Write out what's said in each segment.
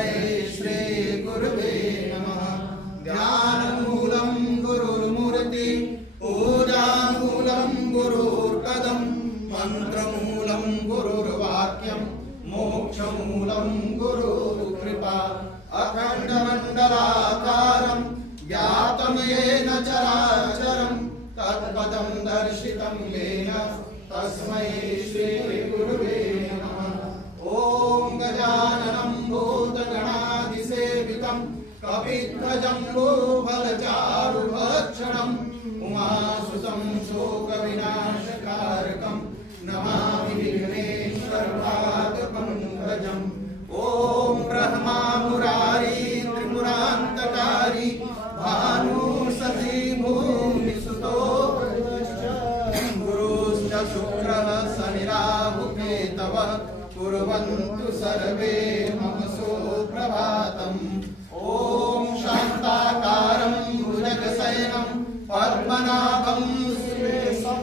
तस्मै श्री गुरुवे नमः। ज्ञानमूलं गुरुर्मूर्ति, पूजामूलं गुरुर्पदं, मंत्रमूलं गुरुर्वाक्यं, मोक्षमूलं गुरुकृपा। अखण्डमण्डलाकारं ज्ञातं येन चराचरं, तत्पदं दर्शितं येन तस्मै श्री गुरुवे नमः। ॐ गजाननं भूतगणाधिसेवितं, कपिध्वजम्बूफलचारुभक्षणं, उमासुतं शोकविनाशकारकं, नमामि विघ्नेश्वरपादपङ्कजम्। ॐ ब्रह्मा मुरारी त्रिपुरान्तकारी, भानुसती भूमिसुतो गुरुश्च शुक्रः शनिराहुकेतवः, कुर्वन्तु सर्वे मम सुप्रभातम्। ॐ शान्ताकारं भुजगशयनं पद्मनाभं सुरेशं,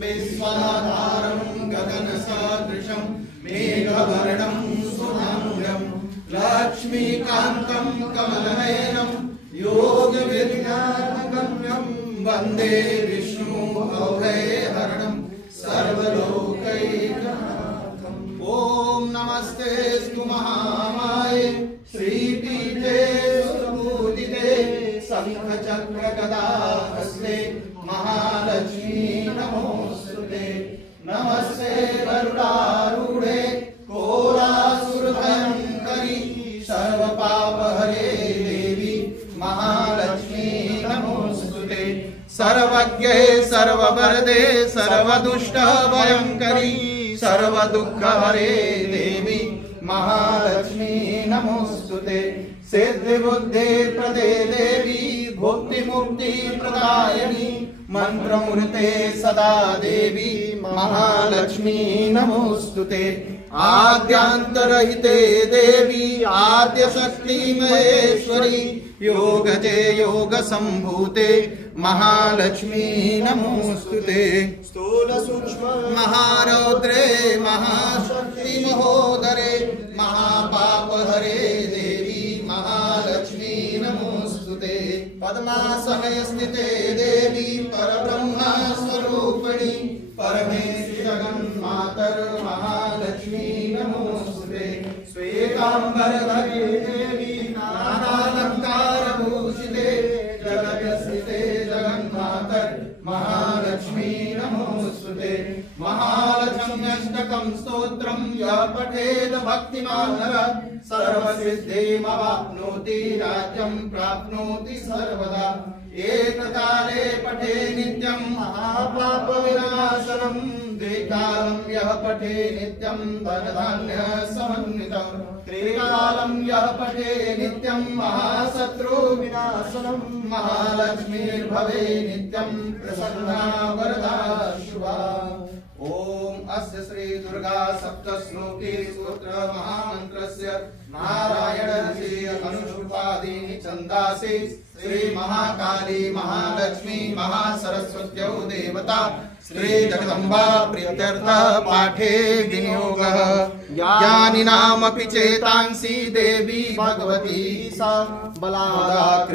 विश्वाधारं गगनसदृशं मेघवर्णं सुधाम्यं, लक्ष्मीकान्तं कमलनयनं योगविज्ञानगम्यं, वन्दे विष्णु अभयहरणं सर्वलोकैकनाथम्। ॐ नमस्तेऽस्तु महामाये श्रीपीठे सुरपूजिते, शङ्खचक्रगदाहस्ते महालक्ष्मी नमोऽस्तुते। नमस्ते गरुडारूढे घोरासुरभयङ्करि, सर्वपापहरे देवी महालक्ष्मी नमोऽस्तुते। सर्वज्ञे सर्ववरदे सर्वदुष्टभयङ्करि, सर्वदुःखहरे देवी महालक्ष्मी नमोऽस्तुते। सिद्धिबुद्धि प्रदे देवी भुक्तिमुक्ति प्रदायिनी, मंत्रमूर्ते सदा देवी महालक्ष्मी नमोऽस्तुते। आद्यांतरहिते देवी आद्यशक्ति महेश्वरी, योगजे योग संभूते महालक्ष्मी नमोऽस्तुते। स्थूल सूक्ष्म महारौद्रे महाशक्ति महोदरे, महापापहरे देवी महालक्ष्मी नमोऽस्तुते। पद्मासने स्थिते देवी परब्रह्म स्वरूपिणी, परमेश्वरी जगन्मातर महालक्ष्मी नमोऽस्तुते। श्वेतांबरधरे देवी नानालंकार भूषिते, जगदस्थिते जगन्मातर महालक्ष्मी नमोऽस्तुते। महालक्ष्म्यष्टकं स्तोत्रं यः पठेत् भक्तिमान् नरः, सर्वसिद्धिमवाप्नोति राज्यं प्राप्नोति सर्वदा। एककाले पठे नित्यं महापापविनाशनं, द्विकालं यः पठे नित्यं धनधान्यसमन्वितं, त्रिकालं यः पठे नित्यं महाशत्रुविनाशनं, महालक्ष्मीर्भवे नित्यं प्रसन्ना वरदा शुभा। ओम अस्य श्री दुर्गा सप्तश्लोकी स्तोत्र महामंत्रस्य नारायण ऋषि अनुष्टुपादीनि छन्दासि श्री महाकाली महालक्ष्मी महासरस्वत्यौ देवता श्री जगदम्बा प्रीत्यर्थ पाठे विनियोगः। ज्ञानिनामपि चेतांसि देवी भगवती सा बलादा।